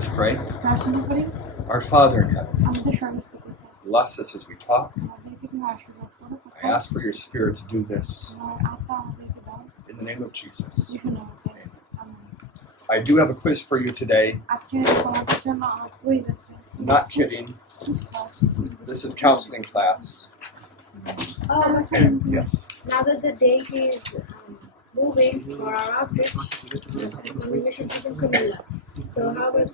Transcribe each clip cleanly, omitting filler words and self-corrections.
Let's pray. প্রার্থনা করি। Our Father in heaven, আমাদের স্বর্গস্থ পিতা, bless us as we talk. আমাদেরকে তুমি আশীর্বাদ করো। I ask for your Spirit to do this তোমার আত্মা আমাদেরকে দাও। in the name of Jesus. যিশুর নামে চাই। Amen. I do have a quiz for you today. আজকে তোমাদের জন্য আমার কুইজ আছে। Not kidding. This is counseling class. Yes. Now that the date is moving for our outreach, mission is in Kumula. So how would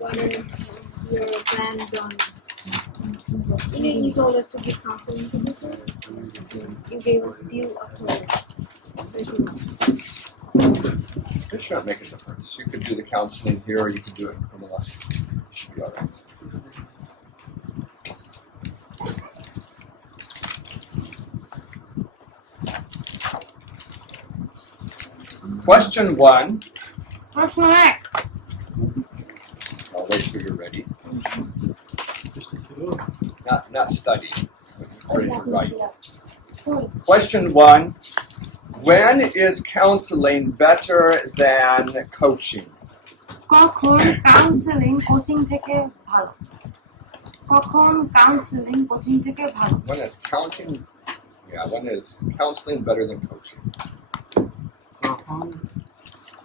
what are your plans on? You told us to give counseling to people. You gave us due October. It shouldn't make a difference. You could do the counseling here or you could do it in Kumala. Should be all right. Question 1. প্রশ্ন 1। I'll wait till you're ready. Not study, but ready to write. Question 1. When is counseling better than coaching? কখন counselling coaching থেকে ভালো? কখন counselling coaching থেকে ভালো? When is counseling better than coaching?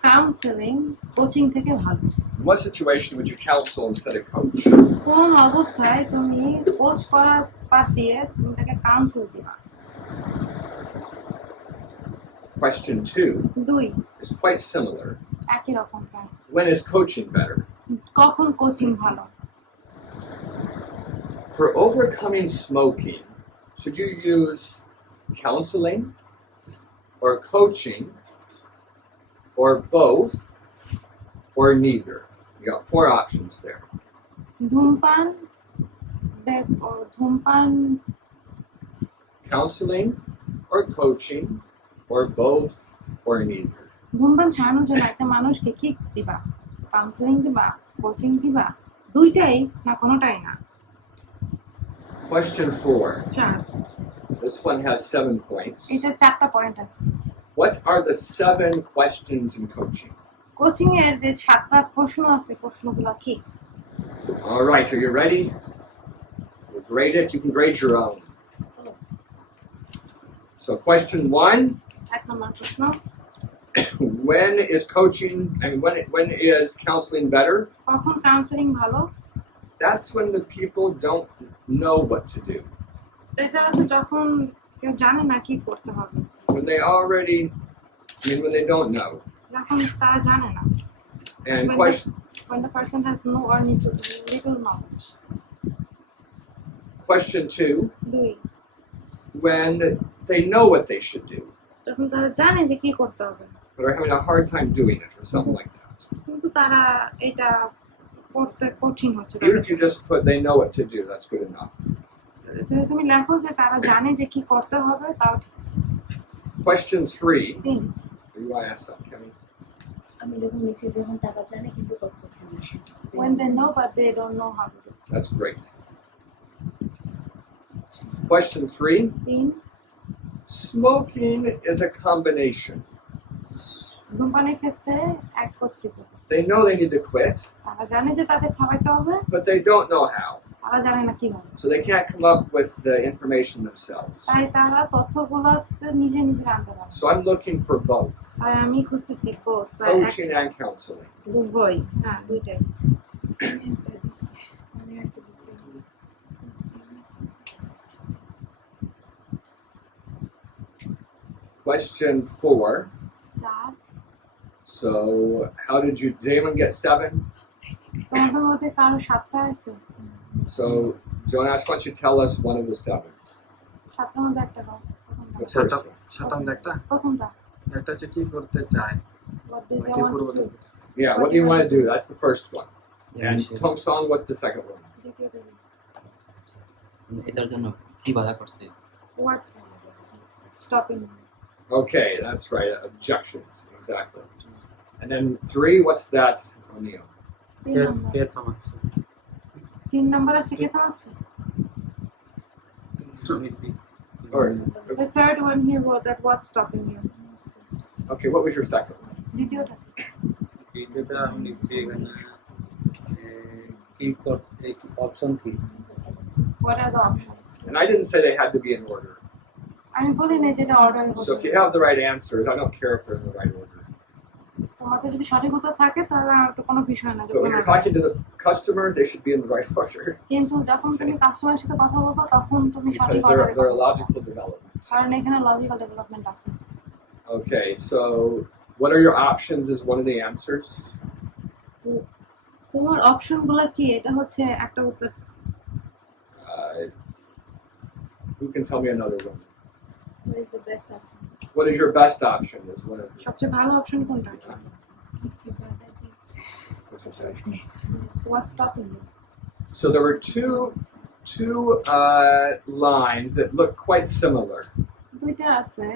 Counselling coaching থেকে ভালো। In what situation would you counsel instead of coach? কোন অবস্থায় তুমি কোচ করার বাদ দিয়ে তুমি তাকে কাউন্সেল দিবা? Question 2 2 is quite similar. একই রকম প্রায়। When is coaching better? কখন কোচিং ভালো? For overcoming smoking, should you use counseling or coaching or both or neither? You got 4 options there. ধূমপান Counseling or coaching or both or neither. ধূমপান ছাড়ানোর জন্য একটা মানুষকে কি দিবা? কাউন্সেলিং দিবা, কোচিং দিবা, দুইটাই না কোনোটাই না? Question 4. 4। This one has 7 points. এটা 4টা পয়েন্ট আছে। What are the 7 questions in coaching? Coaching এর যে 7টা প্রশ্ন আছে, প্রশ্নগুলো কি? All right, are you ready? We'll grade it. You can grade your own. So question 1. 1 নম্বর প্রশ্ন, When is when is counseling better? কখন কাউন্সেলিং ভালো? That's when the people don't know what to do. এটা হচ্ছে যখন কেউ জানে না কি করতে হবে। When they don't know. যখন তারা জানে না। And When the person has no or little knowledge. question 2. 2 When they know what they should do, যখন তারা জানে যে কি করতে হবে but are having a hard time doing it or something like that. কিন্তু তারা এটা করতে কঠিন হচ্ছে। Even if you just put they know what to do, that's good enough. যদি তুমি লেখো যে তারা জানে যে কি করতে হবে, তাও ঠিক আছে। Question 3. 3 You want to ask something, Kelly? আমি যখন লিখছি যখন তারা জানে কিন্তু করতেছে না। When they know but they don't know how to do. That's great. Question 3. 3 Smoking is a combination. ধূমপানের ক্ষেত্রে একত্রিত। They know they need to quit, তারা জানে যে তাদের থামাইতে হবে, but they don't know how. তারা জানে না কিভাবে। So they can't come up with the information themselves. তাই তারা তথ্যগুলো নিজে আনতে পারে। So I'm looking for both. তাই আমি খুঁজতেছি both বা Coaching and counseling. উভয়। হ্যাঁ, দুইটাই। Question 4. 4 So did anyone get 7? তোমাদের মধ্যে কারো 7টা আছে? So Jonas, why don't you tell us one of the 7? 7টার মধ্যে একটা দাও। The first one. প্রথমটা একটা হচ্ছে কি করতে চায় what do they কি want করবো to do? Yeah, what do you want to do? That's the first one. And Yeah. Tom Song, what's the second one? এটার জন্য কি বাধা করছে? What's stopping you? Okay, that's right. Objections, exactly. And then 3, what's that, O'Neill? 3 number. কে থামাচ্ছে? 3 number আছে, কে থামাচ্ছে? Or, The third one here was that what's stopping you? okay, what was your second one? দ্বিতীয়টা দ্বিতীয়টা আমি লিখছি এখানে কি অপশন কি What are the options? And I didn't say they had to be in order. আমি বলি না যেটা order So if you have the right answers, I don't care if they're in the right order. তোমাদের যদি সঠিক উত্তর থাকে তাহলে আর তো কোনো বিষয় না যে But when you're talking to the customer, they should be in the right order কিন্তু যখন তুমি কাস্টমারের সাথে কথা বলবো তখন তুমি সঠিক because অর্ডারে they're a logical development. কারণ এখানে লজিক্যাল ডেভেলপমেন্ট আছে Okay, so what are your options is one of the answers. তোমার অপশনগুলো কি এটা হচ্ছে একটা উত্তর Who can tell me another one? What is the best option? What is your best option is one of the সবচেয়ে ভালো অপশন কোনটা what's it say? What's stopping you? So there were two lines that look quite similar. দুইটা আছে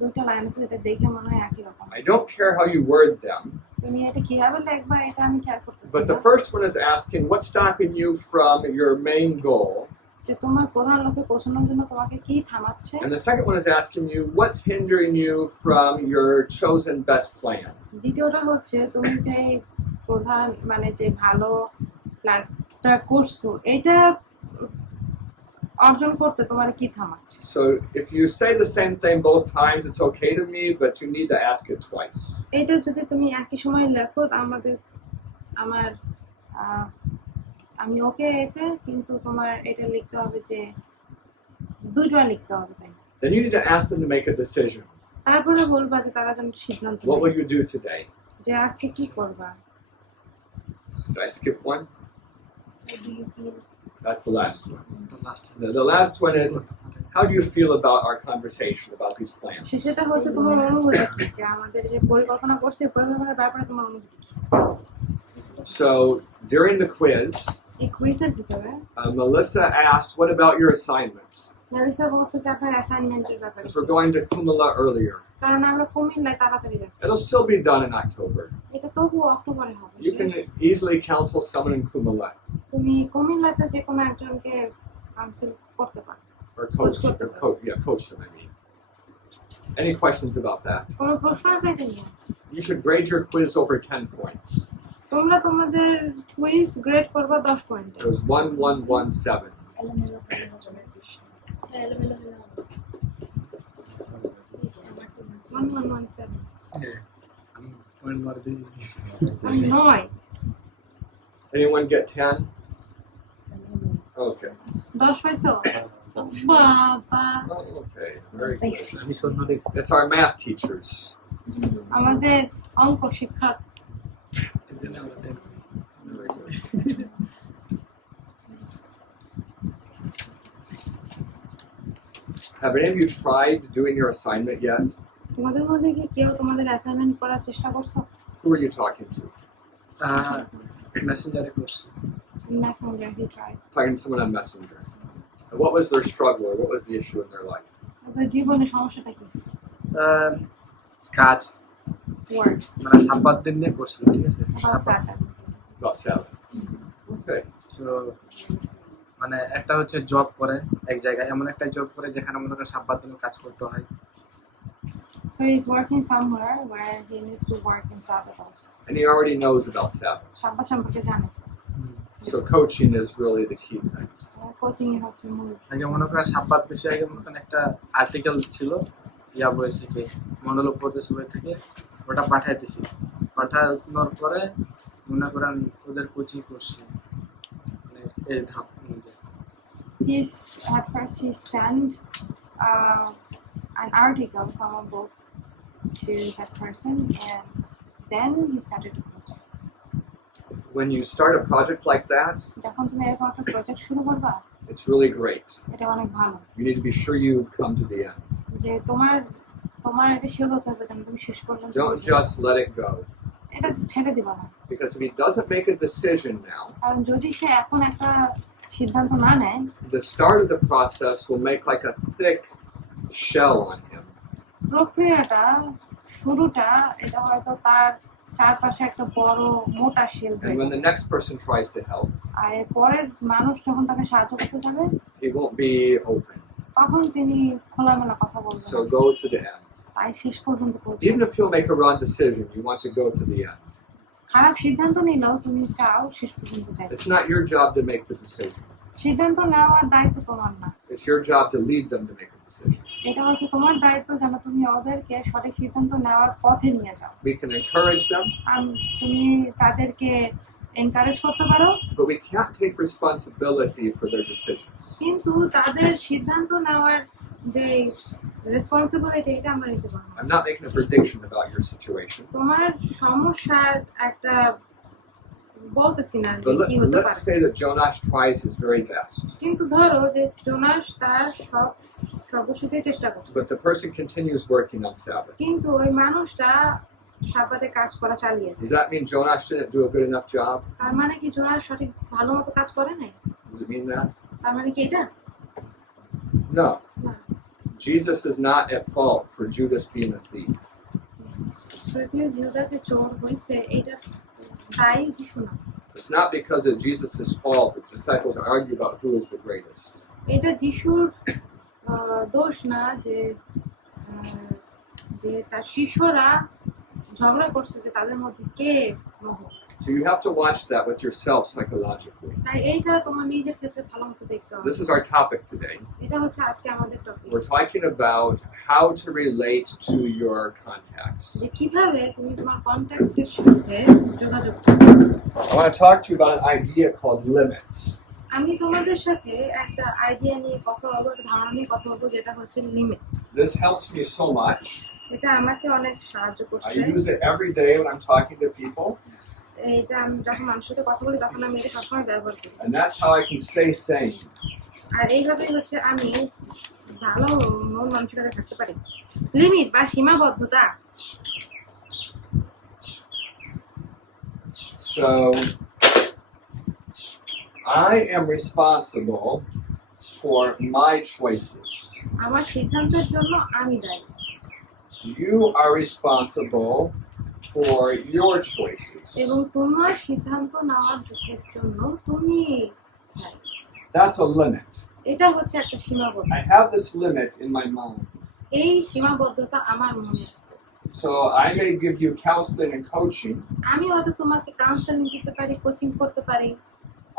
দুইটা লাইন আছে যেটা দেখে মনে হয় একই রকম I don't care how you word them, তুমি এটা কিভাবে লিখবা এটা আমি খেয়াল করতেছি but the না। first one is asking what's stopping you from your main goal, যে তোমার প্রধান লক্ষ্যে পৌঁছানোর জন্য তোমাকে কি থামাচ্ছে and the second one is asking you what's hindering you from your chosen best plan. দ্বিতীয়টা হচ্ছে তুমি যে প্রধান মানে যে ভালো প্ল্যানটা করছো এটা অর্জন করতে তোমার কি থামাচ্ছে So if you say the same thing both times, it's okay to me, but you need to ask it twice. এটা যদি তুমি একই সময় লেখো আমার আমি ওকে এতে কিন্তু তোমার এটা লিখতে হবে যে দুইবার লিখতে হবে তাই Then you need to ask them to make a decision. তারপরে বলবা যে তারা যেন সিদ্ধান্ত What নেয় will you do today? যে আজকে কি করবা Did I skip one? How do you feel? That's the last one. তো last The last one is how do you feel about our conversation about these plans? সেটা হচ্ছে তোমার অনুভূতি কি যে আমাদের যে পরিকল্পনা করছে পরিকল্পনার ব্যাপারে তোমার অনুভূতি কি So during the quiz, এই কুইজের ভিতরে Melissa asked, what about your assignments? Melissa বলছে যে আপনার অ্যাসাইনমেন্টের ব্যাপারে Because we're going to Kumala earlier. কারণ আমরা কুমিল্লায় তাড়াতাড়ি যাচ্ছি It'll still be done in October. এটা তবু অক্টোবরে হবে You can easily counsel someone in Kumala তুমি কুমিল্লাতে যে কোনো একজনকে কাউন্সিল করতে পারো or coach, Coach or coach them, I mean. Any questions about that? কোনো প্রশ্ন আছে এটা নিয়ে You should grade your quiz over 10 points. তোমরা তোমাদের কুইজ গ্রেড করবা 10 পয়েন্টে It was 1117. এলোমেলো হলে হবে না। এলোমেলো হলে হবে না। ইস, আমার তো মনে হয়। 1117 আমি পয়েন্ট মার দিই আমি 9 Anyone get 10? Okay. 10 পাইছো বাবা Oh, okay. Very good. আমি শূন্য দেখছি It's our math teachers. আমাদের অঙ্ক শিক্ষক এই জন্য আমরা দেখতেছি Very good. Have any of you tried doing your assignment yet? তোমাদের মধ্যে কি কেউ তোমাদের অ্যাসাইনমেন্ট করার চেষ্টা করছো Who are you talking to? মেসেঞ্জারে করছি মেসেঞ্জার হি try Talking to someone on Messenger. And what was their struggle or what was the issue in their life? ওদের জীবনে সমস্যাটা কি কাজ ওয়ার্ক মানে 7 দিন নিয়ে করছিলাম ঠিক আছে About 7. Okay. সো মানে একটা হচ্ছে জব করে এক জায়গায় এমন একটা জব করে যেখানে মনে করেন 7 দিন কাজ করতে হয় So he's working somewhere where he needs to work in Sabbath. And he already knows about Sabbath. Sabbath সম্পর্কে জানে So coaching is really the key thing. Coaching এ হচ্ছে মূল আগে মনে করেন 7 বিষয়ে আগে মনে করেন একটা আর্টিকেল ছিল ইয়া বই থেকে মন্ডল প্রদেশ বই থেকে ওটা পাঠিয়ে দিছি পাঠানোর পরে মনে করেন ওদের কোচিং করছি মানে এই ধাপ অনুযায়ী He's at first he sent an article from a book to that person and then he started to coach. When you start a project like that, যখন তুমি এরকম একটা প্রজেক্ট শুরু করবা it's really great. এটা অনেক ভালো You need to be sure you come to the end. যে তোমার এটা শিওর হতে হবে যেন তুমি শেষ পর্যন্ত Don't পৌঁছো। just let it go. এটা ছেড়ে দিবা না Because if he doesn't make a decision now, কারণ যদি সে এখন একটা সিদ্ধান্ত না নেয় the start of the process will make like a thick shell on him. প্রক্রিয়াটা শুরুটা এটা হয়তো তার চারপাশে একটা বড় মোটা শেল হয়ে And when যাবে the next person tries to help, আর এর পরের মানুষ যখন তাকে সাহায্য করতে যাবে he won't be open. তখন তিনি খোলামেলা কথা বলবেন So go to the end. তাই শেষ পর্যন্ত পৌঁছে Even if he'll make a wrong decision, you want to go to the end. খারাপ সিদ্ধান্ত নিলেও তুমি চাও শেষ পর্যন্ত যাই। It's not your job to make the decision. সিদ্ধান্ত নেওয়ার দায়িত্ব তোমার না, It's your job to lead them to make a decision. এটা হচ্ছে তোমার দায়িত্ব যেন তুমি ওদেরকে সঠিক সিদ্ধান্ত নেওয়ার পথে নিয়ে যাও। We can encourage them, তুমি তাদেরকে এনকারেজ করতে পারো, but we can't take responsibility for their decisions. কিন্তু তাদের সিদ্ধান্ত নেওয়ার যে রেসপন্সিবিলিটি এটা আমরা নিতে পারবো না। I'm not making a prediction about your situation, তোমার সমস্যার একটা বলতেছি না যে but কি হতে let's পারে, say that Jonas tries his very best, কিন্তু ধরো যে জোনাস তার সর্বশক্তি চেষ্টা করছে, but the person continues working on Sabbath. কিন্তু ওই মানুষটা সাব্বাতে কাজ করা চালিয়ে যায়। Does that mean Jonas didn't do a good enough job? তার মানে কি জোনাস সঠিক ভালো মতো কাজ করে নাই? Does it mean that? তার মানে কি এটা? No. না। Jesus is not at fault for Judas being a thief. তৃতীয় জিহুদা যে চোর হয়েছে এটা তাই যিশু না, It's not because of Jesus' fault that the disciples argue about who is the greatest. এটা যিশুর দোষ না যে যে তার শিষ্যরা ঝগড়া করছে যে তাদের মধ্যে কে মহৎ। So you have to watch that with yourself psychologically. তাই এইটা তোমার নিজের ক্ষেত্রে ভালো মতো দেখতে হবে। This is our topic today. এটা হচ্ছে আজকে আমাদের topic, We're talking about how to relate to your contacts. যে কিভাবে তুমি তোমার কন্ট্যাক্টের সাথে যোগাযোগ করবে। I want to talk to you about an idea called limits. আমি তোমাদের সাথে একটা আইডিয়া নিয়ে কথা বলবো, একটা ধারণা নিয়ে কথা বলবো, যেটা হচ্ছে limit. This helps me so much. এটা আমাকে অনেক সাহায্য I করছে। use it every day when I'm talking to people, এটা আমি যখন মানুষের সাথে কথা বলি তখন আমি এটা সবসময় ব্যবহার করি, and that's how I can stay sane. আর এইভাবেই হচ্ছে আমি ভালো মন মানসিকতা থাকতে পারি। লিমিট বা সীমাবদ্ধতা, So I am responsible for my choices. আমার সিদ্ধান্তের জন্য আমি দায়ী, You are responsible for your choices. এবং তোমার সিদ্ধান্ত নেওয়ার জন্য তুমি দায়ী। That's a limit. এটা হচ্ছে একটা সীমাবদ্ধতা। I have this limit in my mind. এই সীমাবদ্ধতা আমার মনে আছে। So I may give you counseling and coaching. আমি হয়তো তোমাকে কাউন্সেলিং দিতে পারি, কোচিং করতে পারি।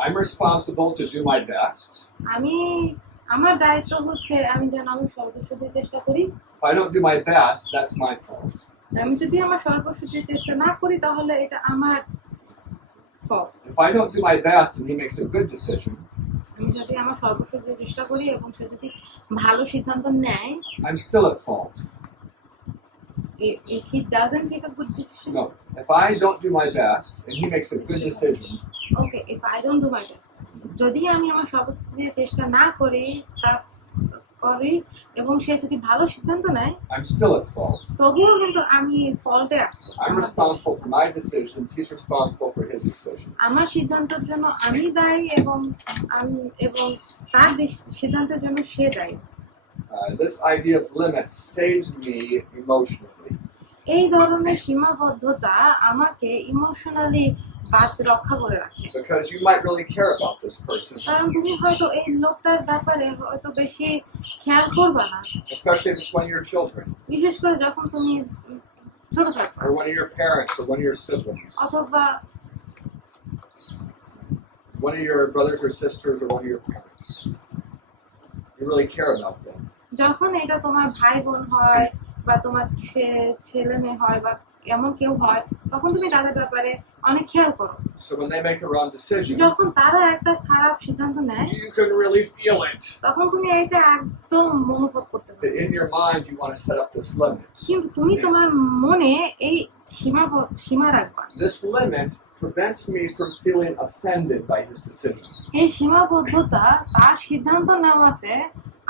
I'm responsible to do my best. আমার দায়িত্ব হচ্ছে আমি যেন আমি সর্বস্ব দিয়ে চেষ্টা করি। If I don't do my best, that's my fault. আমি যদি আমার সর্বস্ব দিয়ে চেষ্টা না করি তাহলে এটা আমার fault. If I don't do my best and he makes a good decision, আমি যদি আমার সর্বস্ব দিয়ে চেষ্টা করি এবং সে যদি ভালো সিদ্ধান্ত নেয়, I'm still at fault. if he doesn't take a good decision, No, if I don't do my best and he makes a good decision, okay, if I don't do my best, যদি আমি আমার সর্বস্ব দিয়ে চেষ্টা না করি এবং সে যদি ভালো সিদ্ধান্ত নেয়, I'm still at fault. তবুও কিন্তু আমি ফল্টে আছি। I'm responsible for my decisions, he's responsible for his decisions. আমার সিদ্ধান্তের জন্য আমি দায়ী এবং তার সিদ্ধান্তের জন্য সে দায়ী। This idea of limits saves me emotionally. এই ধরনের সীমাবদ্ধতা আমাকে ইমোশনালি রক্ষা করে রাখে, Because you might really care about this person, কারণ তুমি হয়তো এই লোকটার ব্যাপারে হয়তো বেশি খেয়াল করবে না, especially if it's one of your children, বিশেষ করে যখন তুমি ছোট থাকবে or one of your parents, or one of your siblings, অথবা one of your brothers or sisters, or one of your parents. You really care about them. যখন এটা তোমার ভাই বোন হয় বা তোমার ছেলে মেয়ে হয় বা এমন কেউ হয়, তখন তুমি তাদের ব্যাপারে অনেক খেয়াল করো। So when they make a wrong decision, যখন তারা একটা খারাপ সিদ্ধান্ত নেয়, you can really feel it. তখন তুমি এটা একদম অনুভব করতে পারো, But in your mind, you want to set up this limit. কিন্তু তুমি তোমার মনে এই সীমা রাখবা। This limit prevents me from feeling offended by his decision. এই সীমাবদ্ধতা তার সিদ্ধান্ত নেওয়াতে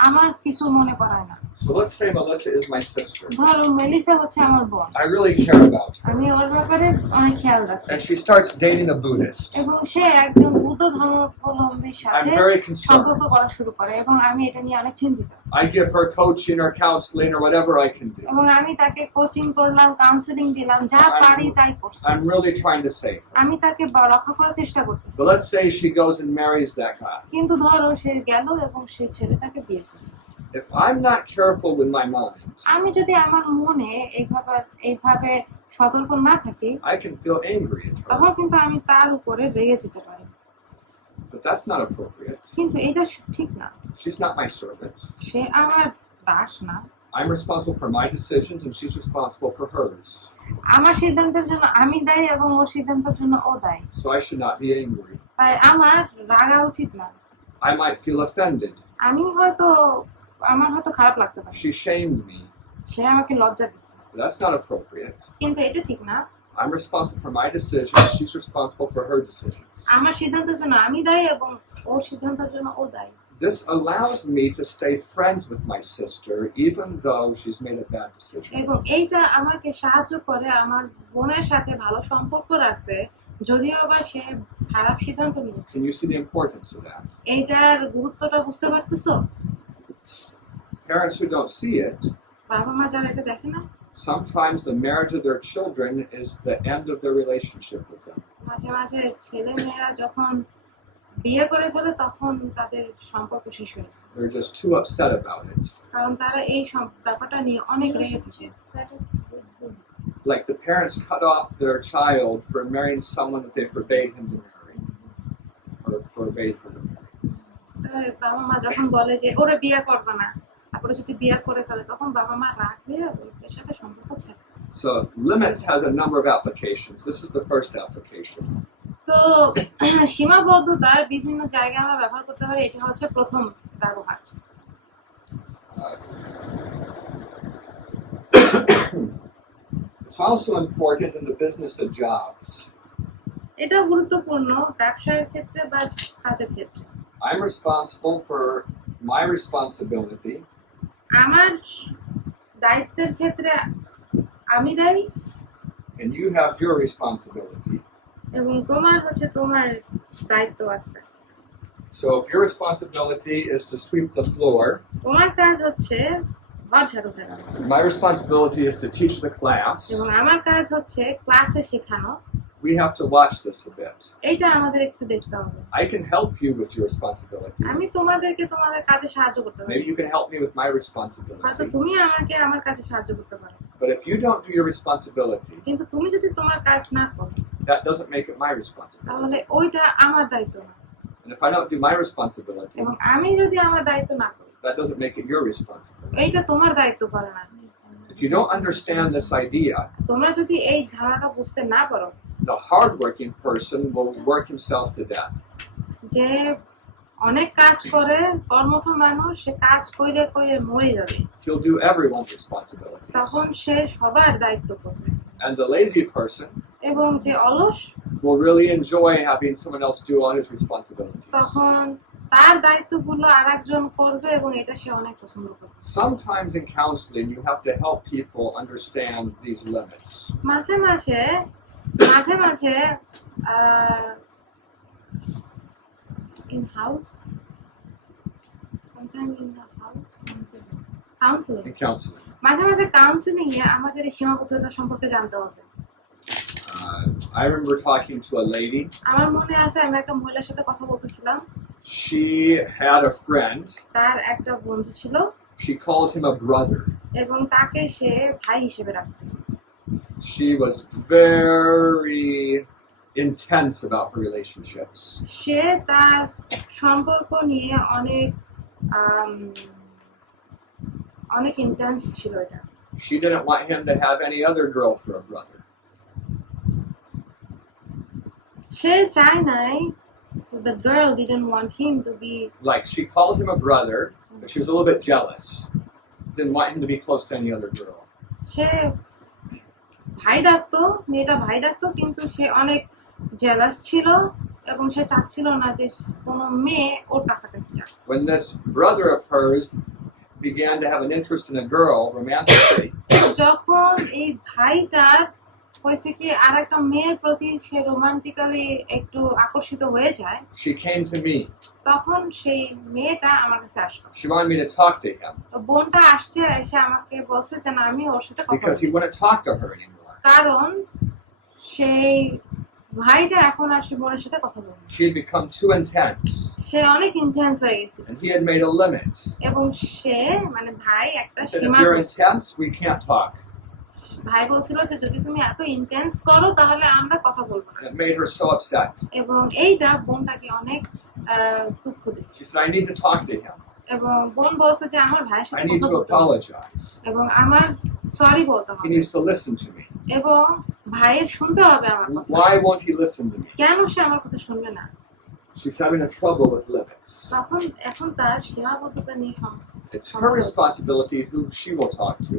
আমার কিছু মনে করায় না। So let's say Melissa is my sister. ধরো মেলিসা হচ্ছে আমার বোন, I really care about her. আমি ওর ব্যাপারে অনেক খেয়াল রাখি, And she starts dating a Buddhist. এবং সে একজন বুদ্ধ ধর্মাবলম্বীর I'm সাথে very সম্পর্ক concerned. করা শুরু করে এবং আমি এটা নিয়ে অনেক চিন্তিত, I give her coaching or counseling or whatever I can do. এবং আমি তাকে কোচিং করলাম, কাউন্সেলিং দিলাম, যা পারি তাই করছি। I'm really trying to save her. আমি তাকে রক্ষা করার চেষ্টা করতেছি, But let's say she goes and marries that guy. কিন্তু ধরো সে গেল এবং সে ছেলেটাকে বিয়ে করলো। if I'm not careful with my mind, আমি যদি আমার মনে এইভাবে সতর্ক না থাকি, I can feel angry at her. তখন কিন্তু আমি তার উপরে রেগে যেতে পারি। But that's not appropriate. কিন্তু এটা ঠিক না। She's not my servant. সে আমার দাস না। I'm responsible for my decisions and she's responsible for hers. আমার সিদ্ধান্তের জন্য আমি দায়ী এবং ওর সিদ্ধান্তের জন্য ও দায়ী। So I should not be angry. তাই আমার রাগা উচিত না। I might feel offended. আমার হয়তো খারাপ লাগতে পারে। She shamed me. সে আমাকে লজ্জা দিচ্ছে। But that's not appropriate. কিন্তু এটা ঠিক না। I'm responsible for my decisions. She's responsible for her decisions. আমার সিদ্ধান্তের জন্য আমি দায়ী এবং ওর সিদ্ধান্তের জন্য ও দায়ী। This allows me to stay friends with my sister even though she's made a bad decision. এবং এইটা আমাকে সাহায্য করে আমার বোনের সাথে ভালো সম্পর্ক রাখতে, যদিও বা সে খারাপ সিদ্ধান্ত নিয়েছে। Can you see the importance of that? এইটার গুরুত্বটা বুঝতে পারতেছো? Parents who don't see it, বাবা মা যারা এটা দেখে না, sometimes the marriage of their children is the end of their relationship with them. মাঝে মাঝে ছেলে মেয়েরা যখন বিয়ে করে ফেলে তখন তাদের সম্পর্ক শেষ হয়ে যায়, They're just too upset about it. কারণ তারা এই ব্যাপারটা নিয়ে অনেক রেগে থাকে। Like the parents cut off their child for marrying someone that they forbade him to marry or forbade her to marry. বাবা মা যখন বলে যে ওরা বিয়ে করবে না, তারপরে যদি বিয়ে করে ফেলে তখন বাবা মা রাগ হয়ে ওদের সাথে সম্পর্ক ছেড়ে। So limits has a number of applications. This is the first application. তো সীমাবদ্ধতার বিভিন্ন জায়গায় আমরা ব্যবহার করতে পারি, এটা হচ্ছে প্রথম ব্যবহার। It's also important in the business of jobs. এটা গুরুত্বপূর্ণ ব্যবসায়ের ক্ষেত্রে বা কাজের ক্ষেত্রে। I'm responsible for my responsibility, আমার দায়িত্বের ক্ষেত্রে আমি দায়ী and you have your responsibility. এবং তোমার হচ্ছে তোমার দায়িত্ব আছে। So if your responsibility is to sweep the floor, তোমার কাজ হচ্ছে ঘর ঝাড়ু ফেলা, my responsibility is to teach the class. এবং আমার কাজ হচ্ছে ক্লাসে শেখানো। We have to watch this a bit. এইটা আমাদের একটু দেখতে হবে। I can help you with your responsibility. আমি তোমাদেরকে তোমাদের কাজে সাহায্য করতে পারি, Maybe you can help me with my হয়তো responsibility. তুমি আমাকে আমার কাজে সাহায্য করতে পারো। But if you don't do your responsibility, কিন্তু তুমি যদি তোমার কাজ না করো, that doesn't make it my responsibility. তাহলে ওইটা আমার দায়িত্ব না। And if I don't do my responsibility, এবং আমি যদি আমার দায়িত্ব না করি, that doesn't make it your responsibility. এইটা তোমার দায়িত্ব করে না। If you don't understand this idea, তোমরা যদি এই ধারণাটা বুঝতে না পারো the hardworking person will work himself to death. যে অনেক কাজ করে কর্মঠ মানুষ, সে কাজ কইরে কইরে মরে যাবে, He'll do everyone's responsibilities. তখন সে সবার দায়িত্ব করবে। And the lazy person এবং যে অলস, will really enjoy having someone else do all his responsibilities. তখন তার দায়িত্বগুলো আরেকজন করবে এবং এটা সে অনেক পছন্দ করবে। Sometimes in counseling, you have to help people understand these limits. মাঝে মাঝে in house, sometimes in the house counseling, In counseling, মাঝে মাঝে কাউন্সিলিং এ আমাদের এই সীমাবদ্ধতা সম্পর্কে জানতে হবে। I remember talking to a lady. আমার মনে আছে আমি একটা মহিলার সাথে কথা বলতেছিলাম, She had a friend. তার একটা বন্ধু ছিল She called him a brother. এবং তাকে সে ভাই হিসেবে রাখছিল। She was very intense about her relationships. সে তার সম্পর্ক নিয়ে অনেক ইন্টেন্স ছিল এটা। She didn't want him to have any other girl for a brother. সে চায় নাই, so the girl didn't want him to be, Like, she called him a brother, but she was a little bit jealous. Didn't want him to be close to any other girl. সে ভাই ডাকতো, মেয়েটা ভাই ডাকতো, কিন্তু সে অনেক জেলাস ছিল এবং সে চাচ্ছিল না যে কোনো মেয়ে ওর কাছাকাছি যাক। When this brother of hers began to have an interest in a girl romantically, যখন এই ভাইটার হয়েছে কি আর একটা মেয়ের প্রতি সে রোমান্টিক্যালি একটু আকর্ষিত হয়ে যায়, she came to me. তখন সেই মেয়েটা আমার কাছে আসলো। She wanted me to talk to him তো বোনটা আসছে, এসে আমাকে বলছে যে না আমি ওর সাথে কথা because he বলবো। wouldn't talk to her anymore. কারণ সেই ভাইটা এখন আর সে বোনের সাথে কথা বলে না। She had become too intense, সে অনেক ইন্টেন্স হয়ে গেছে and he had made a limit. এবং সে মানে ভাই একটা He said, Seema if you're করছে। intense, we can't talk. ভাই বলছিল যে যদি তুমি এত ইন্টেন্স করো তাহলে আমরা কথা বলবো না, And it made her so upset. এবং এইটা বোনটাকে অনেক দুঃখ দিচ্ছে। She said, I need to talk to him. এবং বোন বলছে যে আমার ভাইয়ের I সাথে need কথা to বলতে হবে apologize. এবং আমার সরি বলতে He হবে needs to listen to me. এবং ভাইয়ের শুনতে হবে আমার কথা। Why won't he listen to me? কেন সে আমার কথা শুনবে না? She's having a trouble with limits. তখন এখন তার সীমাবদ্ধতা নিয়ে It's her responsibility who she will talk to.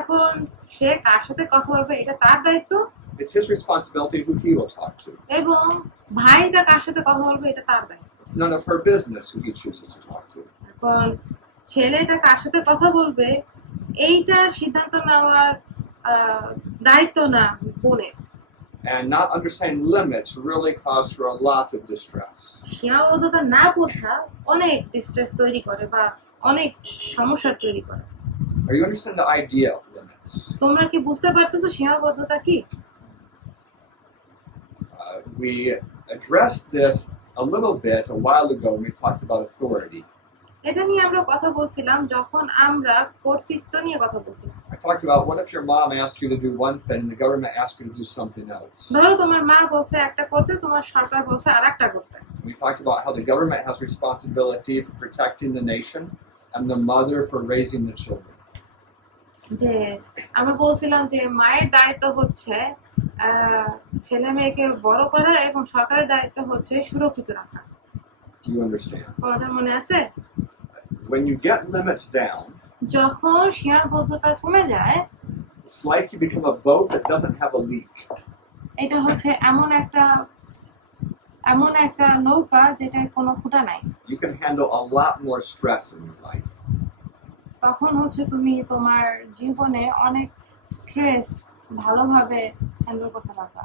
এখন সে কার সাথে কথা বলবে এটা তার দায়িত্ব, It's his responsibility who he will talk to. এবং ভাইটা কার সাথে কথা বলবে এটা তার দায়িত্ব। It's none of her business who he chooses to talk to. এখন ছেলেটা কার সাথে কথা বলবে এইটা সিদ্ধান্ত নেওয়ার দায়িত্ব না বোনের। And not understanding limits really caused her a lot of distress. সীমাবদ্ধতা না বোঝা অনেক ডিস্ট্রেস তৈরি করে বা অনেক সমস্যা তৈরি করে। Are you understanding the idea of limits? তোমরা কি বুঝতে পারতেছো সীমাবদ্ধতা কি? We addressed this a little bit a while ago when we talked about authority. এটা নিয়ে আমরা কথা বলছিলাম যখন আমরা কর্তৃত্ব নিয়ে কথা বলছিলাম। I talked about what if your mom asked you to do one thing and the government asked you to do something else. ধরো তোমার মা বলছে একটা করতে, তোমার সরকার বলছে আরেকটা করতে। We talked about how the government has responsibility for protecting the nation and the mother for raising the children. যে আমরা বলছিলাম যে মায়ের দায়িত্ব হচ্ছে ছেলে মেয়েকে বড় করা এবং সরকারের দায়িত্ব হচ্ছে সুরক্ষিত রাখা। Do you understand? তোমাদের মনে আছে? When you get limits down, যখন সীমাবদ্ধতা কমে যায়, it's like you become a boat that doesn't have a leak. এটা হচ্ছে এমন একটা নৌকা যেটার কোনো ফুটা নাই। You can handle a lot more stress in your life. তখন হচ্ছে তুমি তোমার জীবনে অনেক স্ট্রেস ভালোভাবে হ্যান্ডেল করতে পারবা।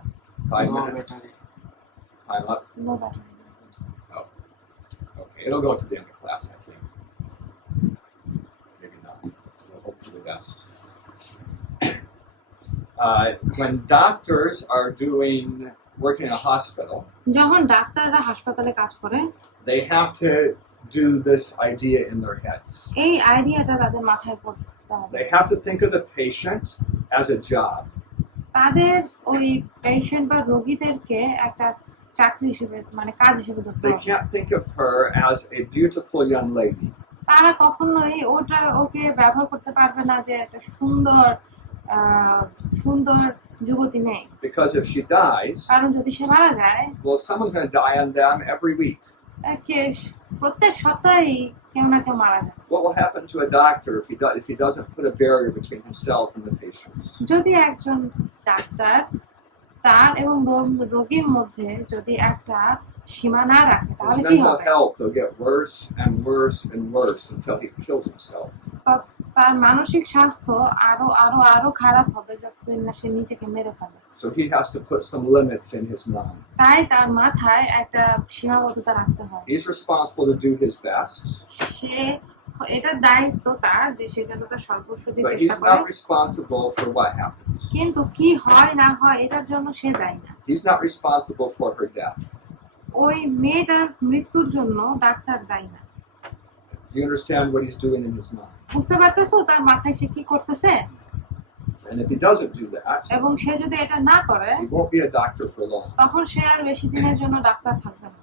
5 No minutes. battery. Time up. No battery. Okay, it'll go to the end of class, I think. Maybe not. We'll hope for the best. When doctors are working in a hospital, যখন ডাক্তাররা হাসপাতালে কাজ করে, they have to do this idea in their heads. এই আইডিয়াটা তাদের মাথায় পড়তে হবে। They have to think of the patient as a job. তাদের ওই পেশেন্ট বা রোগীদেরকে একটা চাকরি হিসেবে মানে কাজ হিসেবে ধরতে They হবে। can't think of her as a beautiful young lady. তারা কখনোই ওকে ব্যবহার করতে পারবে না যে একটা সুন্দর যুবতী মেয়ে। Because if she dies, কারণ যদি সে মারা যায়, well, someone's going to die on them every week. প্রত্যেক সপ্তাহেই কেউ না কেউ মারা যায়। What will happen to a doctor if he doesn't put a barrier between himself and the patients? যদি একজন ডাক্তার তার এবং রোগীর মধ্যে যদি একটা সীমা না রাখে His তাহলে কি mental হবে? health will get worse and worse and worse until he kills himself. তার মানসিক স্বাস্থ্য আরো খারাপ হবে যতদিন না সে নিজেকে মেরে ফেলে। So he has to put some limits in his mind. তাই তার মাথায় একটা সীমাবদ্ধতা রাখতে হয়। He's responsible to do his best, সে এটা দায়িত্ব তার যে সে যেন তার সর্বস্ব দিয়ে but চেষ্টা he's করে, not responsible for what happens. কিন্তু কি হয় না হয় এটার জন্য সে দায়ী না। He's not responsible for her death. ওই মেয়েটার মৃত্যুর জন্য ডাক্তার দায়ী না। Do you understand what he's doing in his mind? বুঝতে পারতেছো তার মাথায় সে কি করতেছে? And if he doesn't do that, এবং সে যদি এটা না করে he won't be a doctor for long. তখন সে আর বেশি দিনের জন্য ডাক্তার থাকবে না।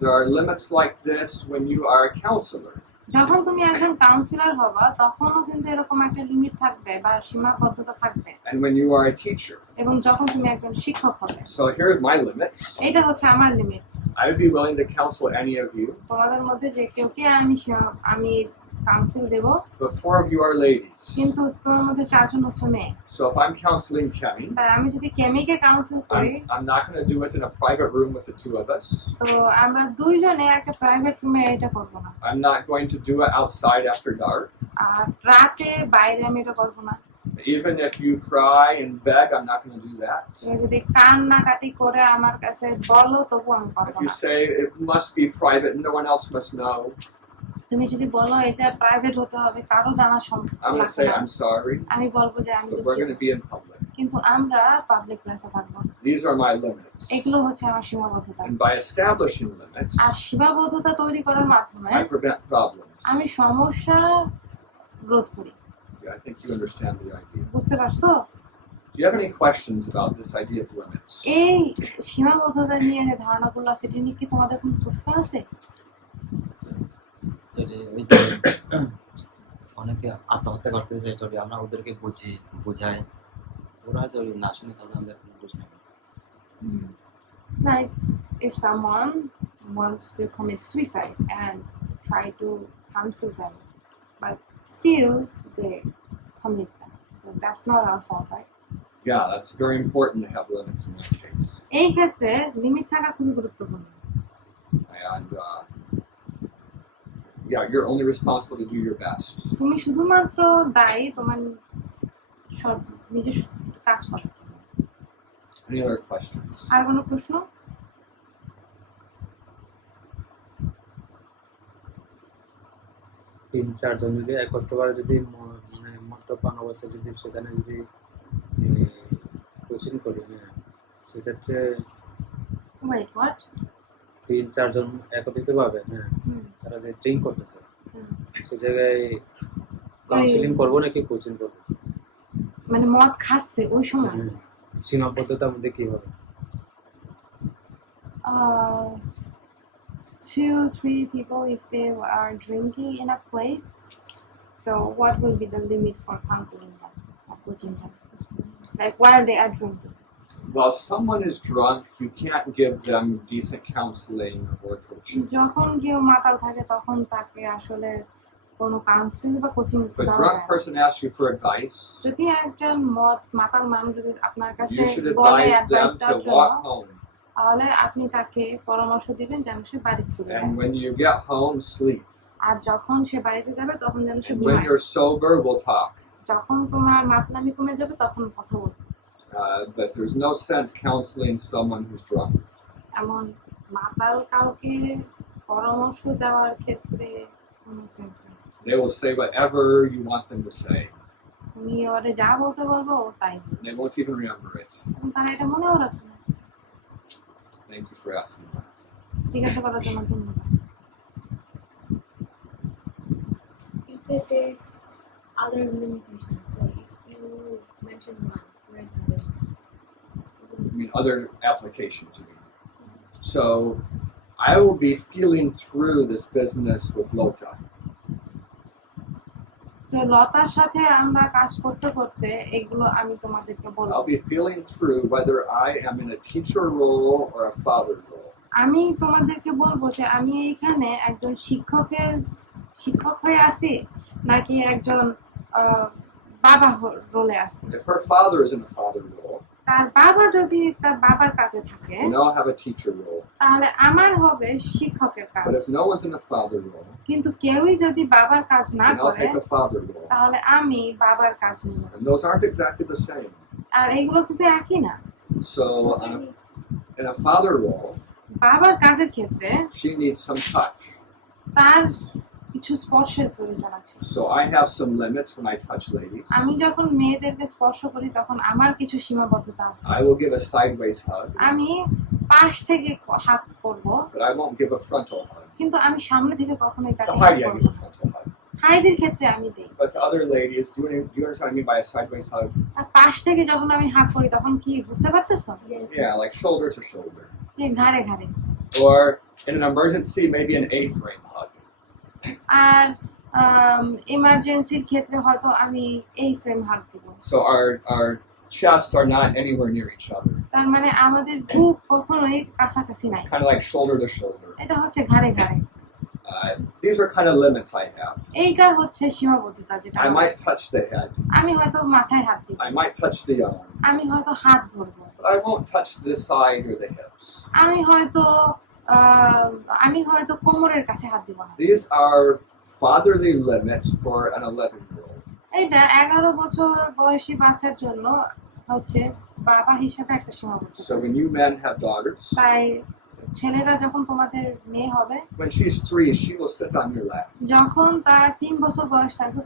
There are limits like this when you are a counselor. যখন তুমি একজন কাউন্সিলর হবা তখনও কিন্তু এরকম একটা লিমিট থাকবে বা সীমাবদ্ধতা থাকবে, And when you are a teacher. এবং যখন তুমি একজন শিক্ষক হবে। So here's my limits. এটা হচ্ছে আমার limit. I would be willing to counsel any of you, তোমাদের মধ্যে যে কেউকে আমি কাউন্সিল দেব, but 4 of you are ladies. কিন্তু তোমার মধ্যে 4 জন হচ্ছে মেয়ে। So if I'm counseling Kemi, তাই আমি যদি কেমিকে কাউন্সিল করি I'm not going to do it in a private room with the two of us. তো আমরা দুইজনে একটা প্রাইভেট রুমে এটা করব না, I'm not going to do it outside after dark. আর রাতে বাইরে আমি এটা করব না। Even if you cry and beg, I'm not going to do that. তুমি যদি কান্নাকাটি করে আমার কাছে বলো তবু আমি If পারবো you না। say it must be private, no one else must know, তুমি যদি বলো এটা প্রাইভেট হতে হবে, কারো জানা I'm going to লাগবে say না, I'm sorry, আমি বলবো যে আমি but we're going to দুঃখিত, be in public. কিন্তু আমরা পাবলিক প্লেসে থাকবো। These are my limits. এগুলো হচ্ছে আমার সীমাবদ্ধতা। And by establishing limits, আর সীমাবদ্ধতা তৈরি করার মাধ্যমে I prevent problems. আমি সমস্যা রোধ করি। Yeah, I think you understand the idea. বুঝতে পারছো? Do you have any questions about this idea of limits? এই সীমাবদ্ধতা নিয়ে যে ধারণাগুলো আছে এটা নিয়ে কি তোমাদের কোনো প্রশ্ন আছে? যদি ওই যে অনেকে আত্মহত্যা করতে চায়, যদি আমরা ওদেরকে বুঝাই, ওরা যদি না শুনে তাহলে আমাদের কোনো দোষ নেই। Like if someone wants to commit suicide and try to counsel them, but still they commit them, so that's not our fault, right? Yeah, that's very important to have limits in that case. এই ক্ষেত্রে লিমিট থাকা খুবই গুরুত্বপূর্ণ। And yeah, you're only responsible to do your best. তুমি শুধুমাত্র দায়ী তোমার নিজের কাজ করার জন্য। Any other questions? আর কোনো প্রশ্ন? তিন চারজন যদি একত্রভাবে যদি মানে মদ্যপান অবস্থায় যদি সেখানে যদি কোচিং করি, হ্যাঁ, সেক্ষেত্রে Wait, what? তিন চারজন একত্রিতভাবে, হ্যাঁ, হুম, তারা যে ড্রিঙ্ক করতেছে হুম। সে জায়গায় কাউন্সিলিং করবো নাকি কোচিং করবো? মানে মদ খাচ্ছে ওই সময় হ্যাঁ, সীমাবদ্ধতার মধ্যে কি হবে? 2-3 people if they are drinking in a place. So what will be the limit for counseling them or coaching them? Like while they are drinking. While someone is drunk, you can't give them decent counseling or coaching. যখন কেউ মাতাল থাকে তখন তাকে আসলে কোনো কাউন্সিল বা coaching If a দেওয়া drunk যায় না। person asks you for advice, যদি একজন মাতাল মানুষ যদি আপনার কাছে you should বলে advise অ্যাডভাইস them দেওয়ার to জন্য, walk home. তাহলে আপনি তাকে পরামর্শ দিবেন যেন সে বাড়িতে ফিরে যায়। And when you get home, sleep. আর যখন সে বাড়িতে যাবে তখন যেন সে And when ঘুমায়। you're sober, we'll talk. যখন তোমার মাতলামি কমে যাবে তখন কথা বলবে। But there's no sense counseling someone who's drunk. এমন মাতাল কাউকে পরামর্শ দেওয়ার ক্ষেত্রে কোনো সেন্স নেই। They will say whatever you want them to say. তুমি ওরে যা বলতে বলবো ও তাই বলবে। They won't even remember it. এবং তারা এটা মনেও রাখবে না। Thank you for asking that. জিজ্ঞাসা করার জন্য ধন্যবাদ। You said there's other limitations. So you mentioned one. Where's others? I mean, other applications, you mean. So, I will be feeling through this business with Lota. তো লতার সাথে আমরা কাজ করতে করতে এগুলো আমি তোমাদেরকে বলবো। I'll be feeling through whether I am in a teacher role or a father role. আমি তোমাদেরকে বলবো যে আমি এইখানে একজন শিক্ষক হয়ে আছি নাকি একজন বাবা রোলে আছি। If her father is in a father role, তার বাবা যদি তার বাবার কাছে থাকে then I'll have a teacher role. তাহলে আমার হবে শিক্ষকের কাজ। But if no one's in a father role, কিন্তু কেউই যদি বাবার কাজ না then I'll করে take a father role. তাহলে আমি বাবার কাজ নিব। And those aren't exactly the same. আর এগুলো কিন্তু একই না। So, in a father role, বাবার কাজের ক্ষেত্রে she needs some touch. তার কিছু স্পর্শের প্রয়োজন আছে। So I have some limits when I touch ladies. আমি যখন মেয়েদেরকে স্পর্শ করি তখন আমার কিছু সীমাবদ্ধতা আছে। I will give a sideways hug, আমি পাশ থেকে হাত করব but I won't give a frontal hug. কিন্তু আমি সামনে থেকে কখনোই To তাকে Heidi, I give a frontal hug. হাইদের ক্ষেত্রে আমি দেই। But to other ladies, do you understand what I mean by a sideways hug? আর পাশ থেকে যখন আমি হাত করি তখন কি বুঝতে পারতেছো? Yeah, like shoulder to shoulder. যে ঘাড়ে ঘাড়ে। Or in an emergency, maybe an A-frame hug. আর ইমার্জেন্সির ক্ষেত্রে হয়তো আমি এই ফ্রেম হাত দিব। So our chests are not anywhere near each other. তার মানে আমাদের বুক কখনোই কাছাকাছি নাই। It's kind of like shoulder to shoulder. এটা হচ্ছে ঘাড়ে ঘাড়ে। These are kind of limits I have. এইটা হচ্ছে সীমাবদ্ধতা যেটা I might touch the head. আমি হয়তো মাথায় হাত দিব। I might touch the arm. আমি হয়তো হাত ধরবো। But I won't touch this side or the hips. আমি হয়তো কোমরের কাছে হাত দিব না। These are fatherly limits for an 11-year-old. এটা 11 বছর বয়সী বাচ্চার জন্য হচ্ছে বাবা হিসেবে একটা সীমাবদ্ধতা। So when you men have daughters, তাই ছেলেরা যখন তোমাদের মেয়ে হবে when she's 3, she will sit on your lap. যখন তার 3 বছর বয়স থাকবে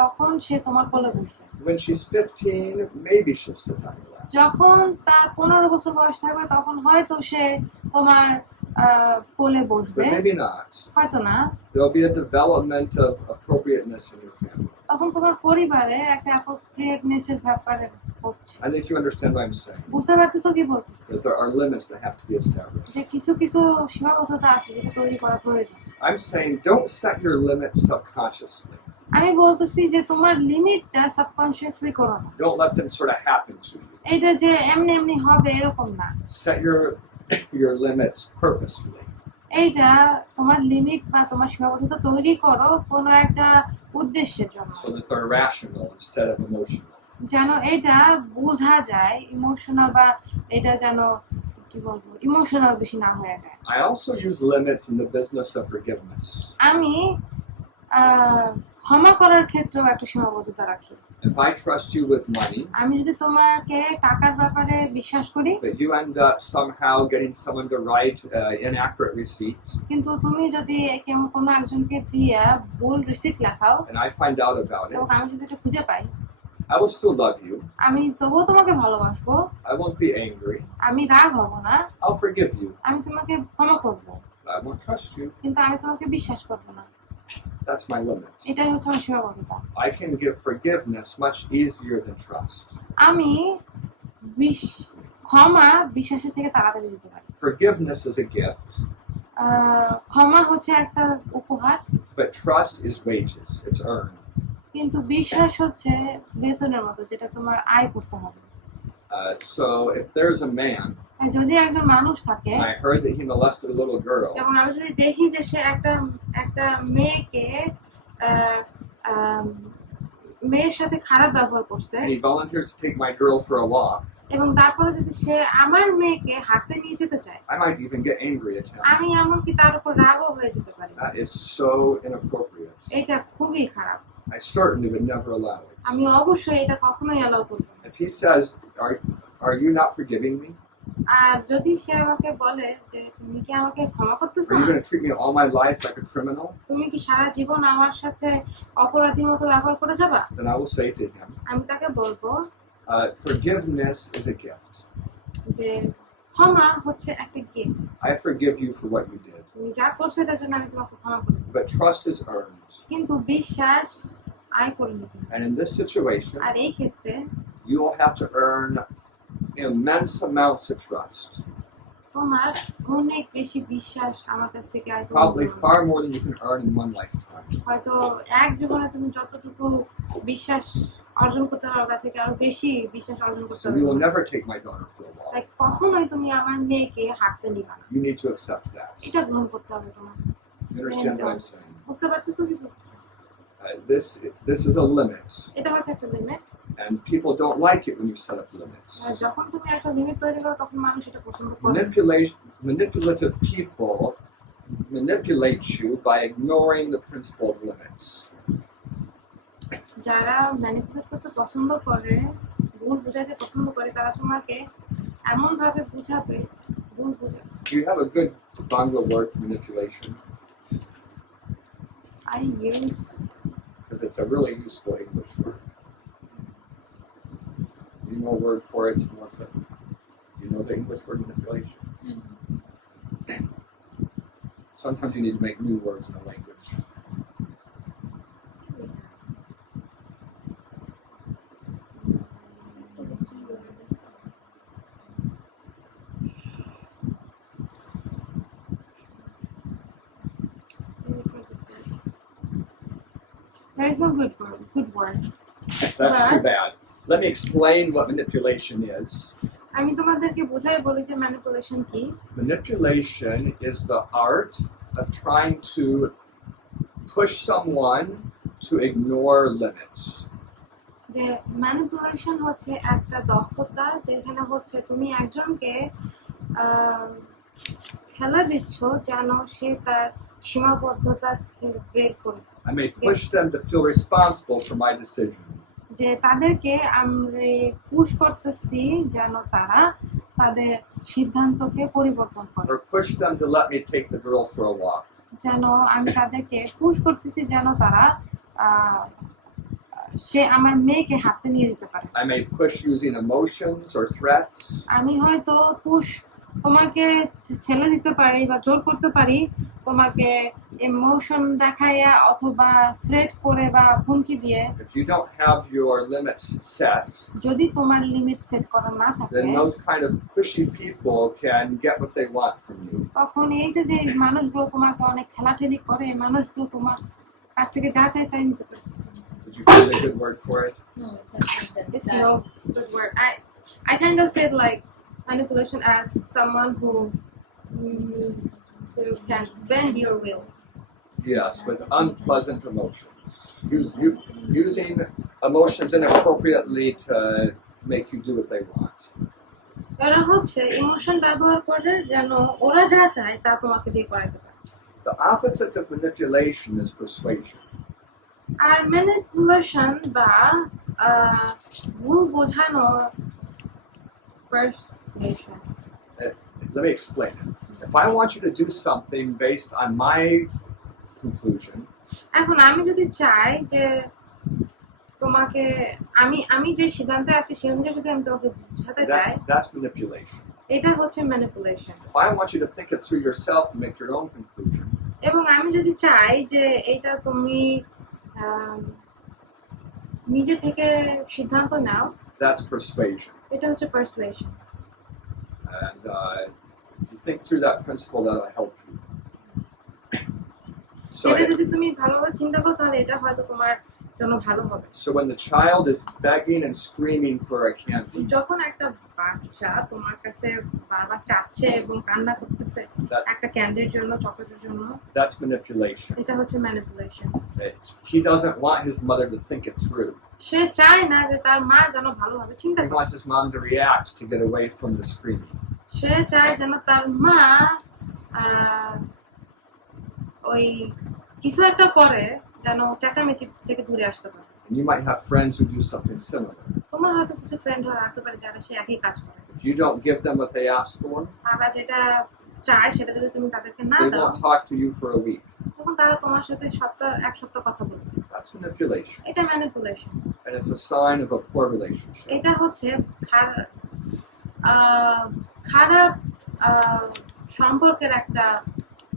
তখন সে তোমার কোলে বসবে। When she's 15, maybe she'll sit on your lap. যখন তার 15 বছর বয়স থাকবে তখন হয়তো সে তোমার কোলে বসবে, but maybe not. হয়তো না। There'll be a development of appropriateness in your family. তখন তোমার পরিবারে একটা অ্যাপ্রোপ্রিয়েটনেসের ব্যাপারে হচ্ছে। I think you understand what I'm saying. বুঝতে পারতেছো কি বলতেছি? That there are limits that have to be established. যে কিছু কিছু সীমাবদ্ধতা আছে যেটা তৈরি করা প্রয়োজন। I'm saying don't set your limits subconsciously. আমি বলতেছি যে তোমার লিমিটটা সাবকনশিয়াসলি করো না। Don't let them sort of happen to you. এইটা যে এমনি এমনি হবে এরকম না। Set your limits purposefully. এইটা তোমার লিমিট বা তোমার সীমাবদ্ধতা তৈরি করো কোনো একটা উদ্দেশ্যের জন্য, So that they're rational instead of emotional. যেন এটা বোঝা যায় ইমোশনাল, বা এটা যেন কি বলবো ইমোশনাল বেশি না হয়ে যায়। I also use limits in the business of forgiveness. আমি ক্ষমা করার ক্ষেত্রেও একটা সীমাবদ্ধতা রাখি। If I trust you with money, আমি যদি তোমাকে টাকার ব্যাপারে বিশ্বাস করি, but you end up somehow getting someone to write inaccurate receipts, কিন্তু তুমি যদি কোনো একজনকে দিয়ে ভুল রিসিপ্ট লেখাও and I find out about it, এবং আমি যদি এটা খুঁজে পাই, I will still love you. আমি তবুও তোমাকে ভালোবাসবো, I won't be angry. আমি রাগ হব না, I'll forgive you. আমি তোমাকে ক্ষমা করব, But I won't trust you. কিন্তু আমি তোমাকে বিশ্বাস করব না। That's my limit. এটাই হচ্ছে আমার সীমাবদ্ধতা। I can give forgiveness much easier than trust. আমি ক্ষমা বিশ্বাসের থেকে তাড়াতাড়ি দিতে পারি। Forgiveness is a gift, ক্ষমা হচ্ছে একটা উপহার, but trust is wages. It's earned. কিন্তু বিশ্বাস হচ্ছে বেতনের মতো, যেটা তোমার আয় করতে হবে। So if there's a man, যদি একজন মানুষ থাকে and I heard that he molested a little girl, এবং আমি যদি দেখি যে সে একটা মেয়েকে মেয়ের সাথে খারাপ ব্যবহার করছে, and he volunteers to take my girl for a walk, এবং তারপরে যদি সে আমার মেয়েকে হাঁটতে নিয়ে যেতে চায়, I might even get angry at him. আমি এমনকি তার উপর রাগও হয়ে যেতে পারি। That is so inappropriate. এটা খুবই খারাপ। I certainly would never allow it. আমি অবশ্যই এটা কখনোই অ্যালাউ করব না। If he says, are you not forgiving me? আর যদি সে আমাকে বলে যে তুমি কি আমাকে ক্ষমা করতেছো Are you না, going to treat me all my life like a criminal? তুমি কি সারা জীবন আমার সাথে অপরাধীর মতো ব্যবহার করে যাবা, Then I will say to him, আমি তাকে বলবো forgiveness is a gift. যে ক্ষমা হচ্ছে একটা gift. I forgive you for what you did. তুমি যা করছো এটার জন্য আমি তোমাকে ক্ষমা করে দেব, But trust is earned. কিন্তু বিশ্বাস আয় করে নিতে হবে। And in this situation, আর এই ক্ষেত্রে you will have to earn immense amounts of trust. তোমার অনেক বেশি বিশ্বাস আমার কাছ থেকে আয় করতে Probably হবে। far more than you can earn in one lifetime. হয়তো এক জীবনে তুমি যতটুকু বিশ্বাস অর্জন করতে পারো তার থেকে আরো বেশি বিশ্বাস অর্জন করতে So you will পারো। never take my daughter for a walk. তাই কখনোই তুমি আমার মেয়েকে হাঁটতে নিবা না, You need to accept that. এটা গ্রহণ করতে হবে তোমার। You understand what I'm saying? বুঝতে পারতেছো কি বলতেছি? This is a limit, এটা হচ্ছে একটা limit, and people don't like it when you set up limits. আর যখন তুমি একটা লিমিট তৈরি করো তখন মানুষ এটা পছন্দ করে। Manipulative people manipulate you by ignoring the principle of limits. যারা ম্যানিপুলেট করতে পছন্দ করে, ভুল বুঝাইতে পছন্দ করে, তারা তোমাকে এমন ভাবে বুঝাবে, ভুল বুঝাবে। Do you have a good Bangla word for manipulation? I used Because it's a really useful English word. Do you know a word for it, Melissa? Do you know the English word manipulation? Sometimes you need to make new words in a language. there is no good word. That's too What? bad. Let me explain what manipulation is. আমি তোমাদেরকে বোঝাই বলি যে ম্যানিপুলেশন কি। Manipulation is the art of trying to push someone to ignore limits. যে ম্যানিপুলেশন হচ্ছে একটা দক্ষতা, যেখানে হচ্ছে তুমি একজনকে ঠেলা দিচ্ছ যেন সে তার সীমাবদ্ধতা থেকে বের করে। I may push them to feel responsible for my decision. যে তাদেরকে আমরা পুশ করতেছি যেন তারা তাদের সিদ্ধান্তকে পরিবর্তন করে, Or push them to let me take the girl for a walk. যেন আমি তাদেরকে পুশ করতেছি যেন তারা সে আমার মেয়েকে হাঁটতে নিয়ে যেতে পারে। I may push using emotions or threats. আমি হয়তো তোমাকে ছেলে দিতে পারি বা জোর করতে পারি, তোমাকে ইমোশন দেখাইয়া অথবা থ্রেট করে বা হুমকি দিয়ে। If you don't have your limits set, যদি তোমার লিমিট সেট করা না থাকে, then those kind of pushy people can get what they want from you. তখন এই যে মানুষগুলো তোমাকে অনেক ঠেলাঠেলি করে, এই মানুষগুলো তোমার কাছ থেকে যা চায় তাই নিতে পারে। Did you find a good word for it? No, it's a sentence. It's no good word. I kind of said like manipulation as someone who can bend your will. Yes, with unpleasant emotions. Using emotions inappropriately to make you do what they want. এরা হচ্ছে ইমোশন ব্যবহার করে যেন ওরা যা চায় তা তোমাকে দিয়ে করাতে পারে। The opposite of manipulation is persuasion. আর ম্যানিপুলেশন বা ভুল বোঝানো persuasion. Let me explain it. If I want you to do something based on my conclusion, এখন আমি যদি চাই যে তোমাকে আমি যে সিদ্ধান্তে আছি সেই অনুযায়ী যদি আমি তোমাকে বোঝাতে চাই, that's manipulation. এটা হচ্ছে manipulation. If I want you to think it through yourself and make your own conclusion, এবং আমি যদি চাই যে এটা তুমি নিজে থেকে সিদ্ধান্ত নাও, that's persuasion. এটা হচ্ছে persuasion. And if you think through that principle, that'll help you. So, এটা যদি তুমি ভালোভাবে চিন্তা করো তাহলে এটা হয়তো তোমার জন্য ভালো হবে। so when the child is begging and screaming for a candy, যখন একটা বাচ্চা তোমার কাছে বারবার চাচ্ছে এবং কান্না করতেছে That- একটা ক্যান্ডির জন্য, চকলেটের জন্য, that's manipulation. এটা হচ্ছে manipulation. He doesn't want his mother to think it through. সে চায় না যে তার মা যেন ভালোভাবে চিন্তা He করে। wants his mom to react to get away from the screaming. সে চায় যেন তার মা ওই কিছু একটা করে যেন চেঁচামেচি থেকে দূরে আসতে পারে। And you might have friends who do something similar. তোমার হয়তো কিছু ফ্রেন্ড রাখতে পারে যারা সে একই কাজ করে। If you don't give them what they ask for, তারা যেটা চায় সেটা যদি তুমি তাদেরকে না they দাও, won't talk to you for a week. তখন তারা তোমার সাথে এক সপ্তাহ কথা বলবে। That's manipulation. এটা manipulation. And it's a sign of a poor relationship. এটা হচ্ছে খারাপ সম্পর্কের একটা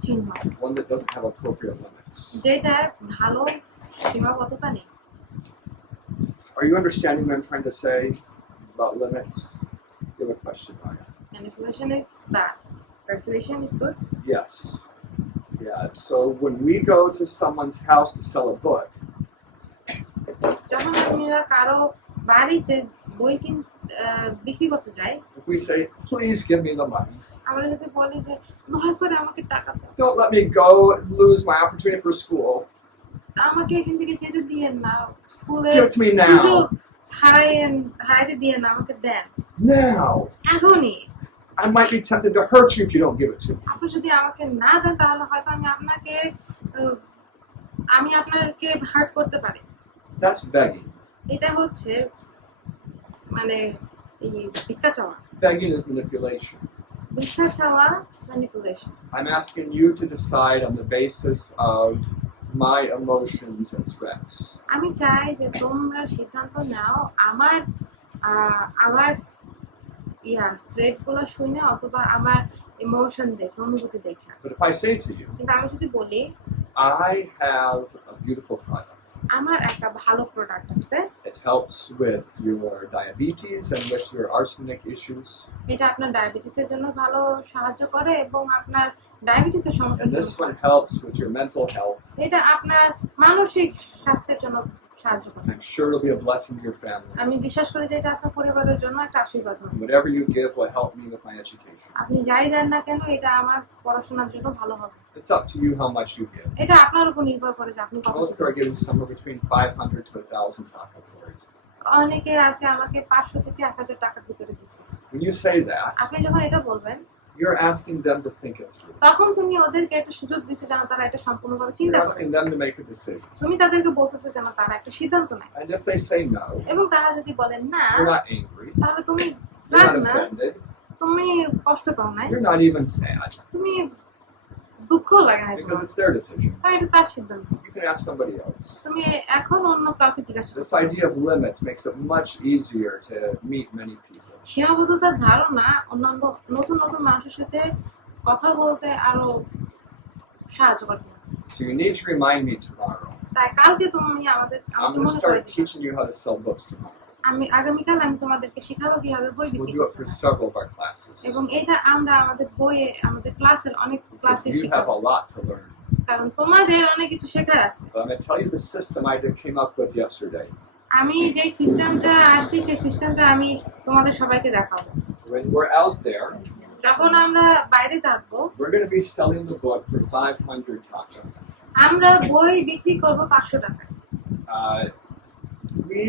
চিহ্ন, One that doesn't have appropriate limits. যেটার ভালো সীমাবদ্ধতা নেই। Are you understanding what I'm trying to say about limits? You have a question, Ryan? Manipulation is bad. Persuasion is good. Yes. Yeah. So when we go to someone's house to sell a book, যখন আমরা কারো বাড়িতে বই বিক্রি করতে যাই, if we say, please give me the money, আমরা যদি বলি যে দয়া করে আমাকে টাকা দাও, don't let me go and lose my opportunity for school, আমাকে এখান থেকে যেতে দিয়েন না, স্কুলে give it to me সুযোগ now. হারাইতে দিয়েন না, আমাকে দেন Now. এখনই। I might be tempted to hurt you if you don't give it to me. আপনি যদি আমাকে না দেন তাহলে হয়তো আমি আপনাকে হার্ট করতে পারি। That's begging. এটা হচ্ছে মানে এই ভিক্ষা চাওয়া। Begging is manipulation. ভিক্ষা চাওয়া manipulation. I'm asking you to decide on the basis of my emotions and threats. আমি চাই যে তোমরা সিদ্ধান্ত নাও আমার থ্রেট গুলো শুনে অথবা আমার ইমোশন দেখে, অনুভূতি দেখে। But if I say to you, কিন্তু আমি যদি বলি I have a beautiful product. আমার একটা ভালো প্রোডাক্ট আছে, It helps with your diabetes and with your arsenic issues. এটা আপনার ডায়াবেটিসের জন্য ভালো সাহায্য করে এবং আপনার ডায়াবেটিসের সমস্যার And জন্য this one helps with your mental health. এটা আপনার মানসিক স্বাস্থ্যের জন্য সাহায্য করে। I'm sure it'll be a blessing to your family. আমি বিশ্বাস করি যে এটা আপনার পরিবারের জন্য একটা আশীর্বাদ হবে। Whatever you give will help me with my education. আপনি যাই দেন না কেন এটা আমার পড়াশোনার জন্য ভালো হবে। It's up to you how much you give. এটা আপনার উপর নির্ভর করে যে আপনি কত Most people are giving somewhere between 500 to 1,000 taka for it. অনেকে আছে আমাকে 500 থেকে 1000 টাকার ভিতরে দিচ্ছে। When you say that, আপনি যখন এটা বলবেন you're asking them to think it through. তখন তুমি ওদেরকে একটা সুযোগ দিচ্ছ যেন তারা এটা সম্পূর্ণভাবে You're চিন্তা করে। asking them to make a decision. তুমি তাদেরকে বলতেছো যেন তারা একটা সিদ্ধান্ত নেয়। And if they say no, এবং তারা যদি বলে না, you're not angry. তাহলে তুমি You're রাগ not না, offended. তুমি কষ্ট পাও না, You're not even sad. তুমি দুঃখও লাগে না because it's their decision. কারণ এটা তার সিদ্ধান্ত। You can ask somebody else. তুমি এখন অন্য কাউকে জিজ্ঞাসা করো। This idea of limits makes it much easier to meet many people. সীমাবদ্ধতার ধারণা অন্যান্য নতুন নতুন মানুষের সাথে কথা বলতে আরো সাহায্য করতে পারে। So you need to remind me tomorrow. তাই কালকে তুমি আমাকে I'm going to মনে করে start দিও। teaching you how to sell books tomorrow. আগামীকাল আমি তোমাদেরকে শেখাবো কিভাবে বই We'll বিক্রি do it করতে for হয়। several of our classes. এবং এটা আমরা আমাদের বইয়ে আমাদের ক্লাসের অনেক ক্লাসে Because you have শেখাবো a lot to learn. কারণ তোমাদের অনেক কিছু শেখার আছে। But I'm going to tell you the system I came up with yesterday. আমি যে সিস্টেমটা আসছি সেই সিস্টেমটা আমি তোমাদের সবাইকে দেখাবো। When we're out there, যখন আমরা বাইরে থাকবো we're going to be selling the book for 500 takas. আমরা বই বিক্রি করব 500 টাকায়। Uh, we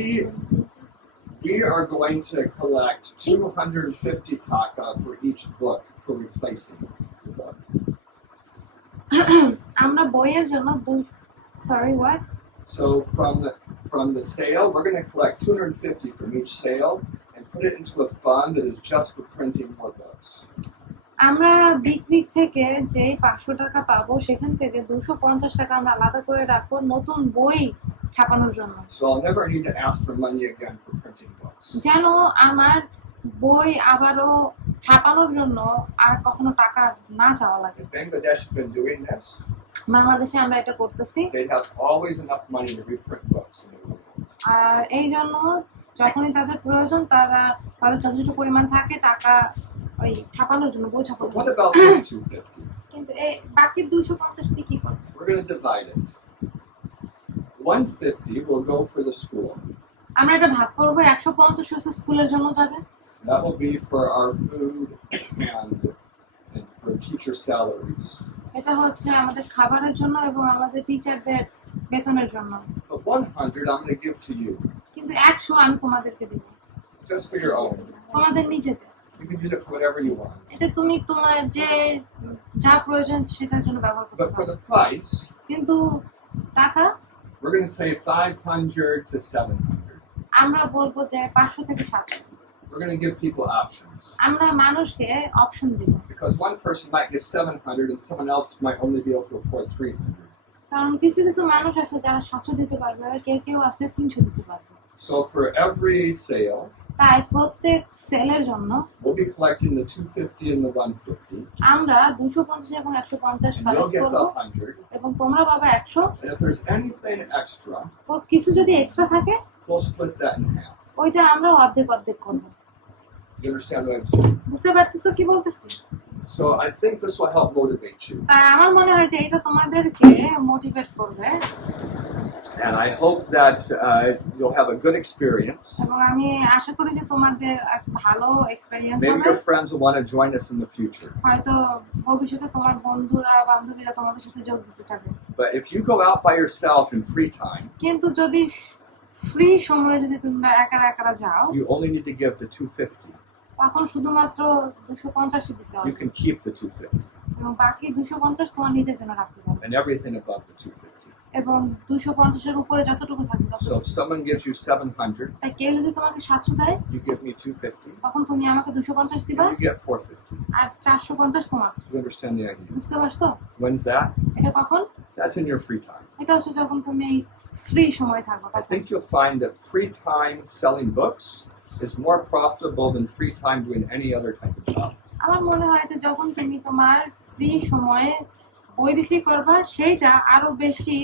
are going to collect 250 taka for each book for replacing the book. আমরা বইয়ের জন্য sorry what So from the sale, we're going to collect 250 from each sale and put it into a fund that is just for printing more books. আমরা বিক্রি থেকে যে 500 টাকা পাবো সেখান থেকে 250 টাকা আমরা আলাদা করে রাখবো নতুন বই ছাপানোর জন্য, So I'll never need to ask for money again for printing books. যেন আমার বই আবারও ছাপানোর জন্য আর কখনো টাকা না চাওয়া লাগে। If Bangladesh had been doing this, বাংলাদেশে আমরা এটা করতেছি they'd have always enough money to reprint books when they were old. আর এই জন্য যখনই তাদের প্রয়োজন তাদের যথেষ্ট পরিমাণ থাকে টাকা ওই ছাপানোর জন্য, বই ছাপানোর What জন্য। about this 250? কিন্তু এই বাকি 250 টি কি করবে? We're going to divide it. 150 will go for the school. আমরা এটা ভাগ করব, 150 হচ্ছে স্কুলের জন্য যাবে, That will be for our food and for teacher salaries. এটা হচ্ছে আমাদের খাবারের জন্য এবং আমাদের টিচারদের বেতনের জন্য। But 100 I'm going to give to you, কিন্তু 100 আমি তোমাদেরকে দেব, just for your own. তোমাদের নিজেদের। You can use it for whatever you want. এটা তুমি তোমার যা প্রয়োজন সেটার জন্য ব্যবহার করতে But for পারো। the price, কিন্তু টাকা we're going to say 500 to 700. আমরা বলবো যে 500 থেকে 700। We're going to give people options. আমরা মানুষকে অপশন দিব, Because one person might give 700 and someone else might only be able to afford 300. কারণ কিছু কিছু মানুষ আছে যারা 700 দিতে পারবে আর কেউ আছে 300 দিতে পারবে। So for every sale, তাই প্রত্যেক সেলের জন্য we'll be collecting the 250 and the 150. আমরা 250 এবং 150 And you'll কালেক্ট get করব the 100. এবং তোমরা পাবে 100। And if there's anything extra, ও কিছু যদি এক্সট্রা থাকে we'll split that in half. ওইটা আমরা অর্ধেক অর্ধেক করব। You understand what I'm saying? বুঝতে পারতেছো কি বলতেছি? So I think this will help motivate you. তাই আমার মনে হয় যে এটা তোমাদেরকে মোটিভেট করবে And I hope that you'll have a good experience. এবং আমি আশা করি যে তোমাদের এক ভালো এক্সপেরিয়েন্স Maybe হবে। your friends will want to join us in the future. হয়তো ভবিষ্যতে তোমার বন্ধুরা বান্ধবীরা তোমাদের সাথে যোগ দিতে চাবে। But if you go out by yourself in free time, কিন্তু যদি ফ্রি সময়ে যদি তোমরা একা একা যাও you only need to give the 250. তখন শুধুমাত্র 250 দিতে You হবে can keep the 250 এবং বাকি 250 তোমার নিজের জন্য রাখতে পারবে and everything above the 250. এবং 250 এর উপরে যতটুকু থাকবে So ততটুকু। if someone gives you 700, তাই কেউ যদি তোমাকে 700 দেয় you give me 250, তখন তুমি আমাকে 250 দিবা and you get 450. আর 450 তোমার। You understand the idea? বুঝতে পারছো? When's that? এটা কখন? That's in your free time. এটা হচ্ছে যখন তুমি ফ্রি সময় থাকো I তখন। think you'll find that free time selling books is more profitable than free time doing any other type of job. আমার মনে হয় যে যখন তুমি তোমার ফ্রি সময়ে বই বিক্রি করবা সেইটা আরো বেশি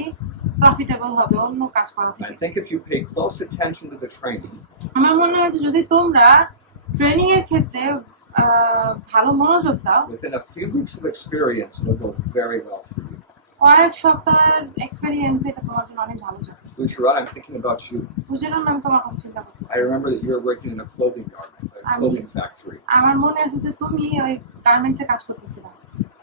প্রফিটেবল হবে অন্য কাজ করা And I থেকে। think if you pay close attention to the training, আমার মনে হয় যে যদি তোমরা ট্রেনিং এর ক্ষেত্রে ভালো মনোযোগ দাও within a few weeks of experience, it'll go very well for you. কয়েক সপ্তাহের এক্সপেরিয়েন্স এটা তোমার জন্য অনেক ভালো যাবে। Lucian, I'm thinking about you. বুঝলাম না, আমি তোমার কথা চিন্তা করতেছি। I remember that you were working in a clothing garment, a clothing factory. আমার মনে আছে যে তুমি ওই গার্মেন্টসে কাজ করতেছিলা।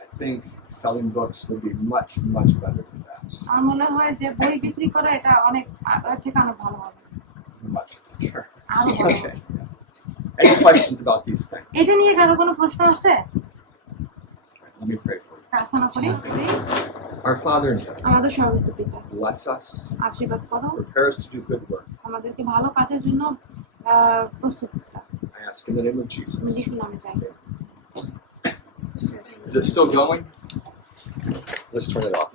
I think selling books would be much, much better than that. আমার মনে হয় যে বই বিক্রি করা এটা অনেক এর থেকে অনেক ভালো হবে। Much better. আরো ভালো হবে। Okay. Any questions about these things? এটা নিয়ে কারো কোনো প্রশ্ন আছে? Let me pray for you. প্রার্থনা করি। Our Father in heaven, আমাদের সর্বস্ত পিতা, bless us, আশীর্বাদ করো, prepare us to do good work. আমাদেরকে ভালো কাজের জন্য প্রস্তুত দাও। I ask in the name of আমি Jesus. যিশুর নামে চাই। Is it still going? Let's turn it off.